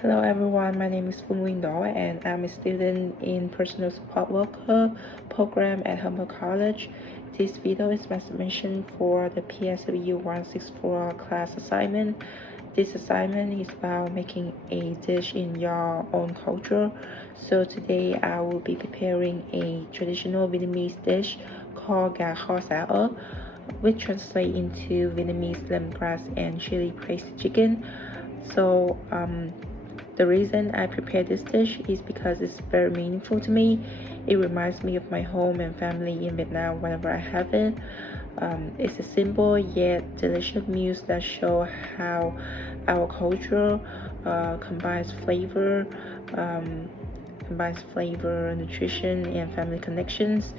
Hello everyone, my name is Phung Win Do and I'm a student in Personal Support Worker program at Humboldt College. This video is my submission for the PSW164 class assignment. This assignment is about making a dish in your own culture. So today I will be preparing a traditional Vietnamese dish called gà kho sao, which translates into Vietnamese lemongrass and chili braised chicken. So the reason I prepare this dish is because it's very meaningful to me. It reminds me of my home and family in Vietnam whenever I have it. It's a simple yet delicious meal that show how our culture combines flavor, nutrition, and family connections.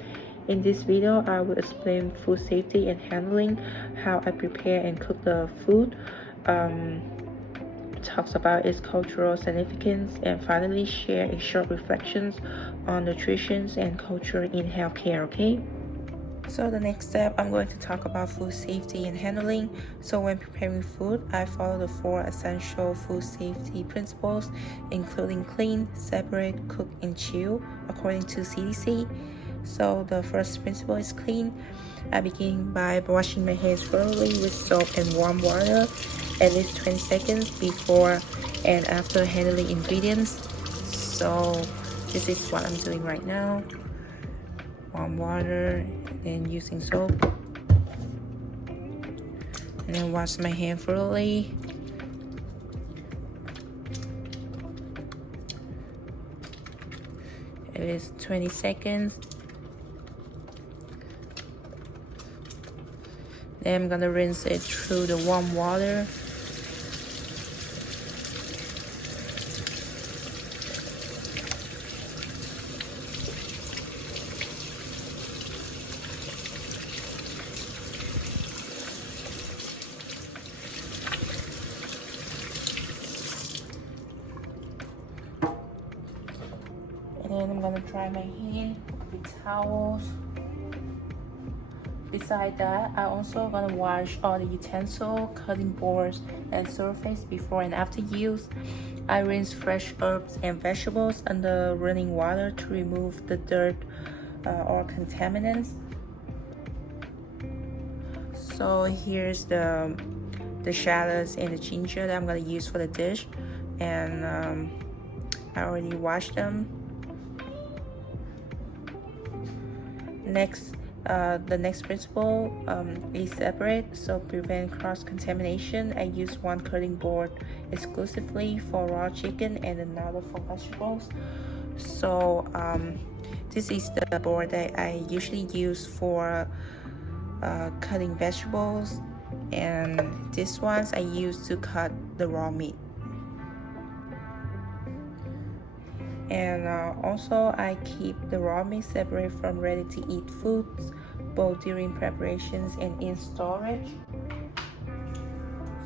In this video, I will explain food safety and handling, how I prepare and cook the food. Talks about its cultural significance, and finally share a short reflections on nutrition and culture in healthcare. Okay, so the next step, I'm going to talk about food safety and handling. So when preparing food, I follow the 4 essential food safety principles, including clean, separate, cook, and chill, according to CDC. So the first principle is clean. I begin by washing my hands thoroughly with soap and warm water at least 20 seconds before and after handling ingredients. So this is what I'm doing right now. Warm water, then using soap, and then wash my hand thoroughly. It is 20 seconds. Then I'm gonna rinse it through the warm water. And then I'm gonna dry my hand with towels. Besides that, I'm also gonna wash all the utensils, cutting boards, and surface before and after use. I rinse fresh herbs and vegetables under running water to remove the dirt or contaminants. So here's the shallots and the ginger that I'm gonna use for the dish, and I already washed them. Next, the next principle is separate, so prevent cross-contamination. I use one cutting board exclusively for raw chicken and another for vegetables. So this is the board that I usually use for cutting vegetables, and this ones I use to cut the raw meat. And also I keep the raw meat separate from ready to eat foods, both during preparations and in storage.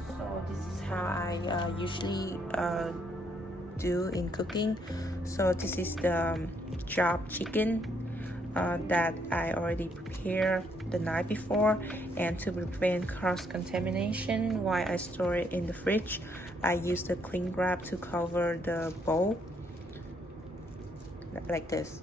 So this is how I usually do in cooking. So this is the chopped chicken that I already prepared the night before, and to prevent cross-contamination while I store it in the fridge, I use the cling wrap to cover the bowl like this.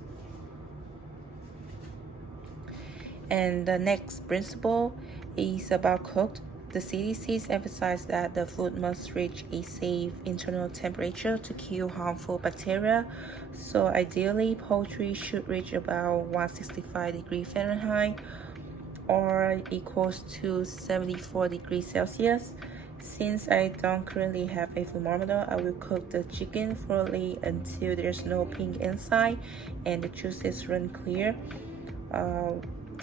And the next principle is about cooked. The CDCs emphasize that the food must reach a safe internal temperature to kill harmful bacteria. So ideally, poultry should reach about 165 degrees Fahrenheit or equals to 74 degrees Celsius. Since I don't currently have a thermometer, I will cook the chicken thoroughly until there's no pink inside and the juices run clear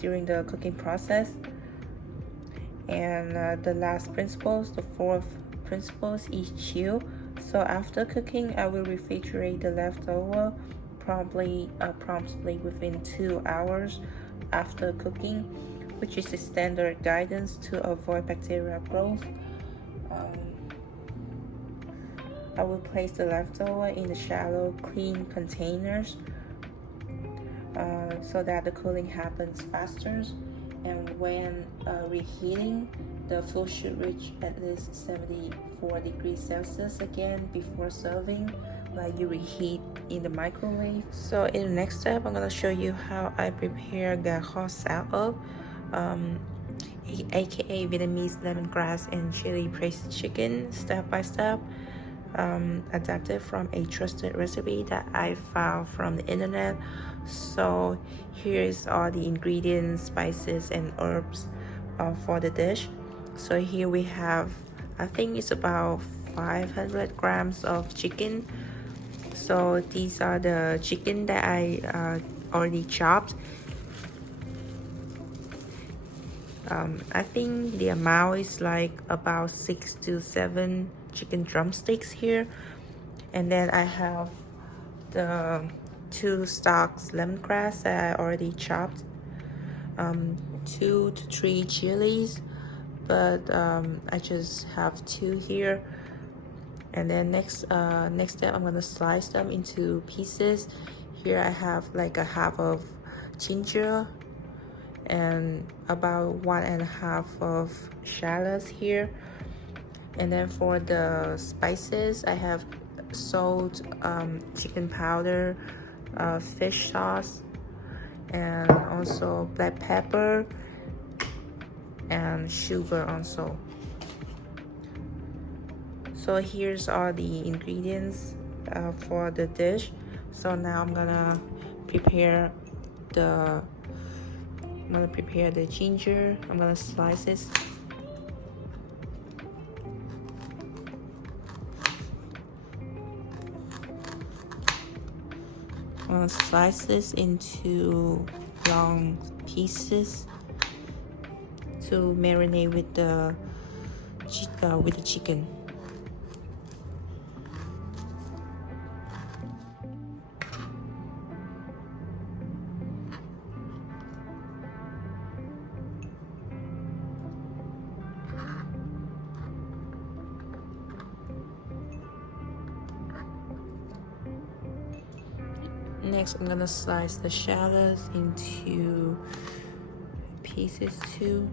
during the cooking process. And the last principles, the fourth principle, is chill. So after cooking, I will refrigerate the leftover promptly within 2 hours after cooking, which is the standard guidance to avoid bacterial growth. I will place the leftover in the shallow, clean containers so that the cooling happens faster. And when reheating, The food should reach at least 74 degrees Celsius again before serving, like you reheat in the microwave. So in the next step, I'm gonna show you how I prepare gà kho salad, aka Vietnamese lemongrass and chili braised chicken, step by step. Adapted from a trusted recipe that I found from the internet. So here's all the ingredients, spices and herbs for the dish. So here we have, I think it's about 500 grams of chicken. So these are the chicken that I already chopped. I think the amount is like about 6 to 7 chicken drumsticks here. And then I have the 2 stalks lemongrass that I already chopped, 2 to 3 chilies, but I just have 2 here. And then next step, I'm gonna slice them into pieces. Here I have like a half of ginger and about 1.5 of shallots here. And then for the spices, I have salt, chicken powder, fish sauce, and also black pepper and sugar also. So here's all the ingredients for the dish. So now I'm gonna prepare the ginger. I'm gonna slice it. I'm gonna slice this into long pieces to marinate with the chicken. Next, I'm gonna slice the shallots into pieces too.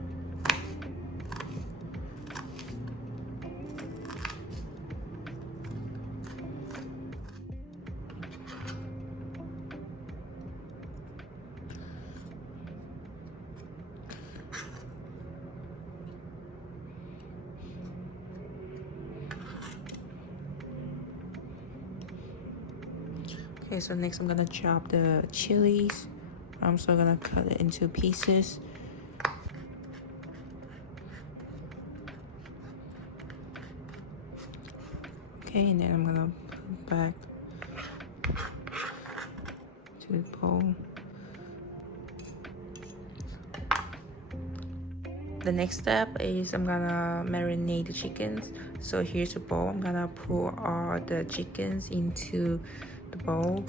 Okay, so next I'm gonna chop the chilies. I'm also gonna cut it into pieces. Okay, and then I'm gonna put it back to the bowl. The next step is I'm gonna marinate the chickens. So here's a bowl. I'm gonna pour all the chickens into the bowl.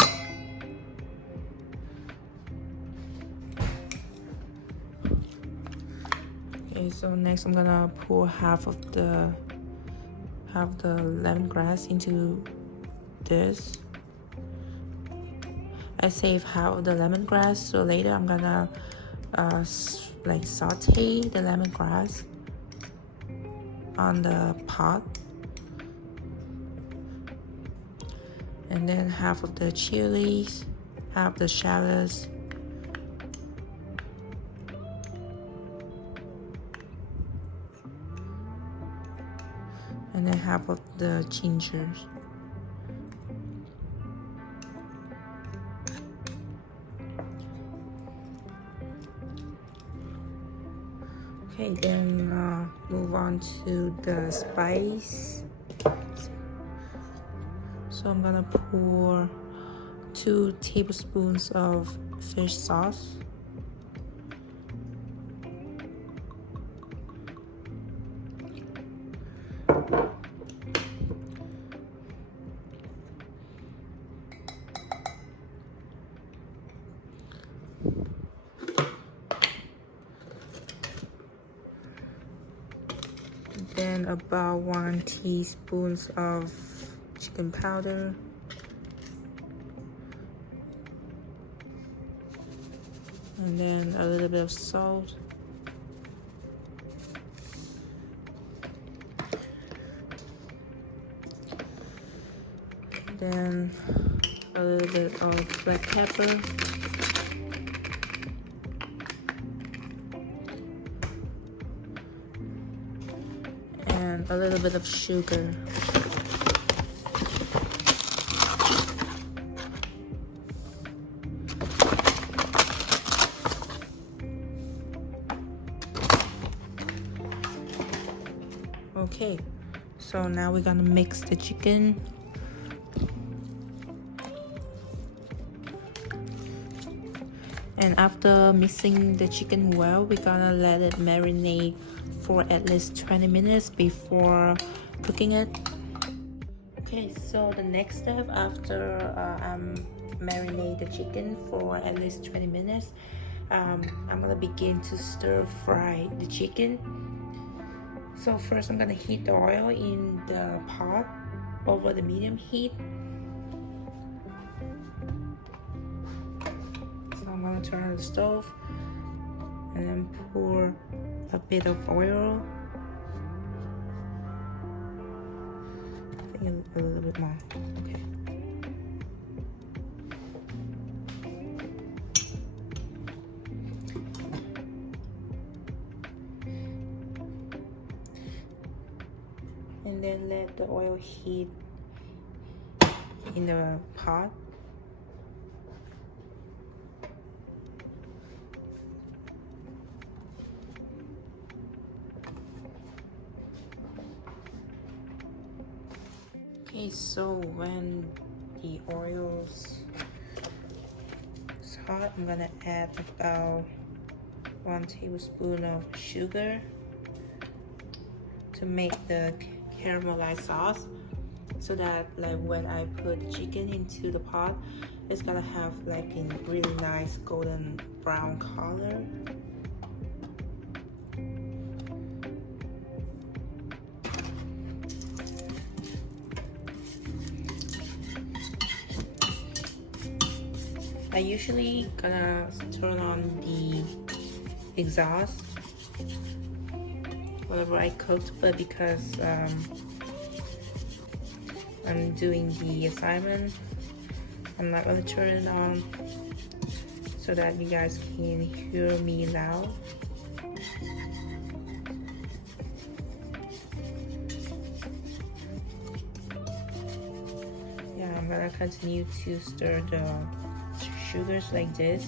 Okay, so next I'm gonna pour half the lemongrass into this. I save half of the lemongrass, so later I'm gonna like saute the lemongrass on the pot. And then half of the chilies, half the shallots, and then half of the gingers. Okay, then move on to the spice. So I'm gonna pour 2 tablespoons of fish sauce. Then about 1 teaspoon of chicken powder. And then a little bit of salt. Then a little bit of black pepper. And a little bit of sugar. Okay, so now we're gonna mix the chicken. And after mixing the chicken well, we're gonna let it marinate for at least 20 minutes before cooking it. Okay, so the next step after marinate the chicken for at least 20 minutes, I'm gonna begin to stir fry the chicken. So first I'm gonna heat the oil in the pot over the medium heat. So I'm gonna turn on the stove and then pour a bit of oil. I think a little bit more. Okay. And then let the oil heat in the pot. Okay, so when the oil's hot, I'm gonna add about 1 tablespoon of sugar to make the caramelized sauce, so that like when I put the chicken into the pot, it's gonna have like a really nice golden brown color. I usually gonna turn on the exhaust whenever I cooked, but because I'm doing the assignment, I'm not gonna turn it on so that you guys can hear me loud. Yeah, I'm gonna continue to stir the sugars like this.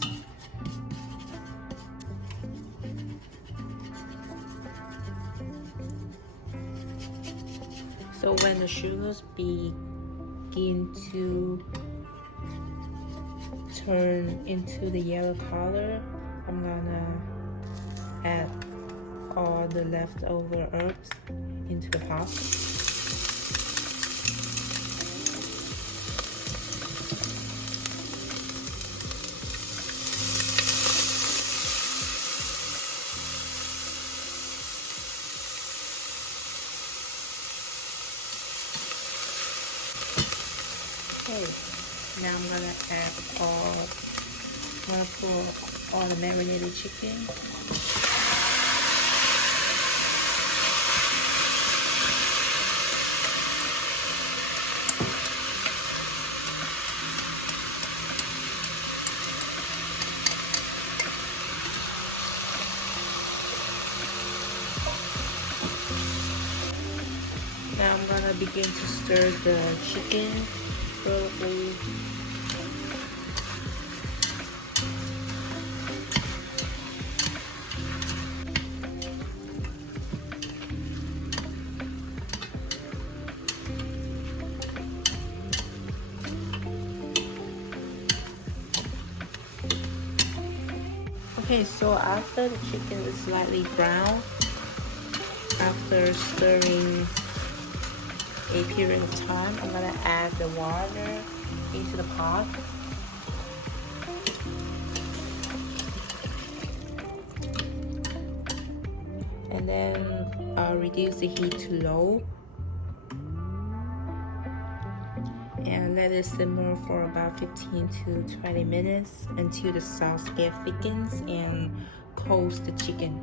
So when the sugars begin to turn into the yellow color, I'm gonna add all the leftover herbs into the pot. Okay, now I'm gonna pour all the marinated chicken. Now I'm gonna begin to stir the chicken slowly. Okay, so after the chicken is slightly brown, after stirring a period of time, I'm gonna add the water into the pot. And then reduce the heat to low and let it simmer for about 15 to 20 minutes until the sauce gets thickens and coats the chicken.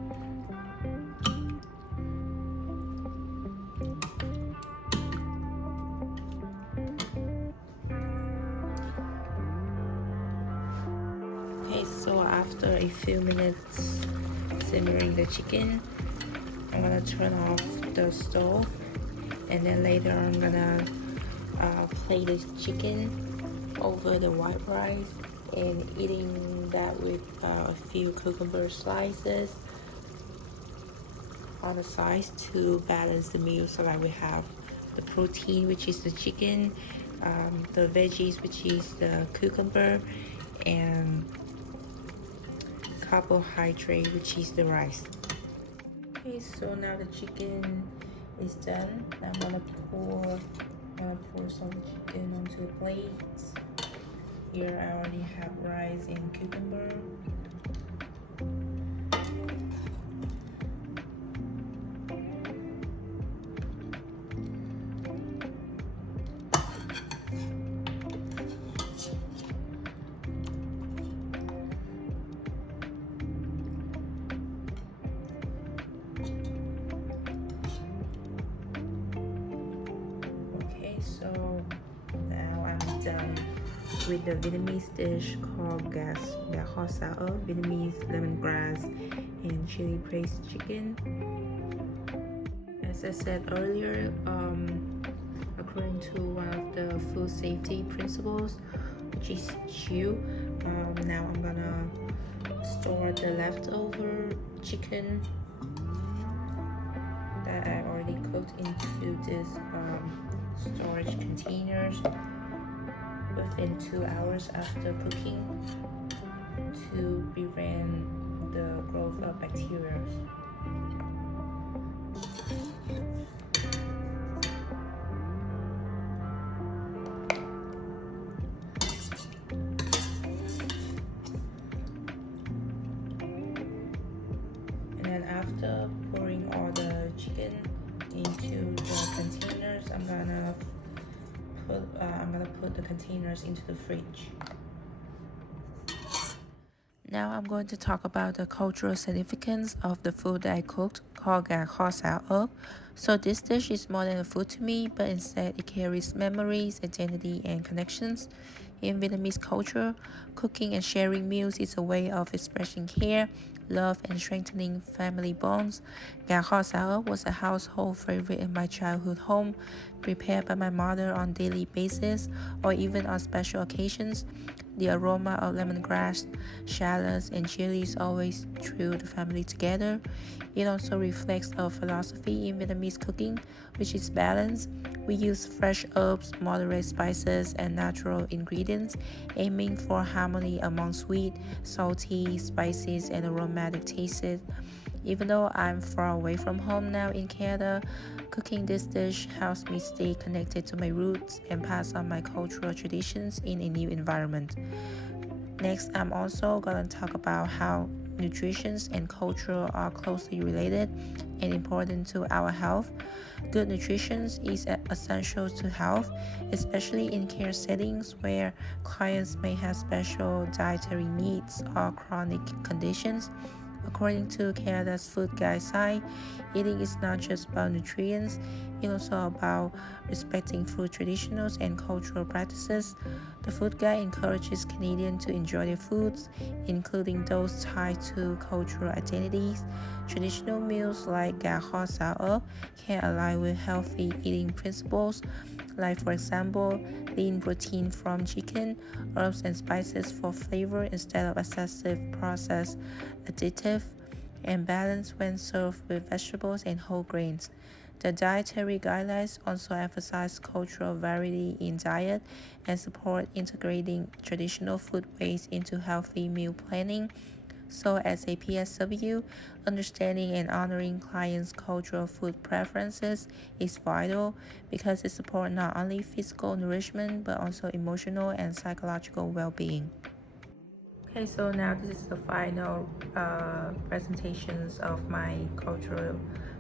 Okay, so after a few minutes simmering the chicken, I'm gonna turn off the stove, and then later I'm gonna plate the chicken over the white rice and eating that with a few cucumber slices on the sides to balance the meal, so that we have the protein, which is the chicken, the veggies, which is the cucumber, and carbohydrate, which is the rice. Okay, so now the chicken is done. I'm gonna pour some chicken onto the plates. Here I already have rice and cucumber. Okay, so now I'm done with the Vietnamese dish called gà kho sao, Vietnamese lemongrass and chili braised chicken. As I said earlier, according to one of the food safety principles, which is CHILL, now I'm gonna store the leftover chicken that I already cooked into this storage containers within 2 hours after cooking to prevent the growth of bacteria. And then after pouring all the chicken into the containers, I'm gonna put the containers into the fridge. Now I'm going to talk about the cultural significance of the food that I cooked, called gà kho sao. So this dish is more than a food to me, but instead it carries memories, identity, and connections. In Vietnamese culture, cooking and sharing meals is a way of expressing care, love, and strengthening family bonds. Gà kho sao was a household favorite in my childhood home, prepared by my mother on a daily basis or even on special occasions. The aroma of lemongrass, shallots, and chilies always drew the family together. It also reflects our philosophy in Vietnamese cooking, which is balance. We use fresh herbs, moderate spices, and natural ingredients, aiming for harmony among sweet, salty, spices, and aromatic tastes. Even though I'm far away from home now in Canada, cooking this dish helps me stay connected to my roots and pass on my cultural traditions in a new environment. Next, I'm also going to talk about how nutrition and culture are closely related and important to our health. Good nutrition is essential to health, especially in care settings where clients may have special dietary needs or chronic conditions. According to Canada's food guide site, eating is not just about nutrients, it's also about respecting food traditions and cultural practices. The food guide encourages Canadians to enjoy their foods, including those tied to cultural identities. Traditional meals like gà kho sao can align with healthy eating principles, like for example, lean protein from chicken, herbs and spices for flavor instead of excessive processed additive, and balance when served with vegetables and whole grains. The dietary guidelines also emphasize cultural variety in diet and support integrating traditional food ways into healthy meal planning. So, as a PSW, understanding and honoring clients' cultural food preferences is vital because it supports not only physical nourishment but also emotional and psychological well being. Okay, so now this is the final presentations of my cultural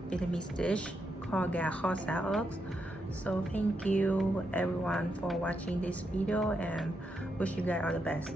Vietnamese dish called gà kho sao. So thank you everyone for watching this video and wish you guys all the best.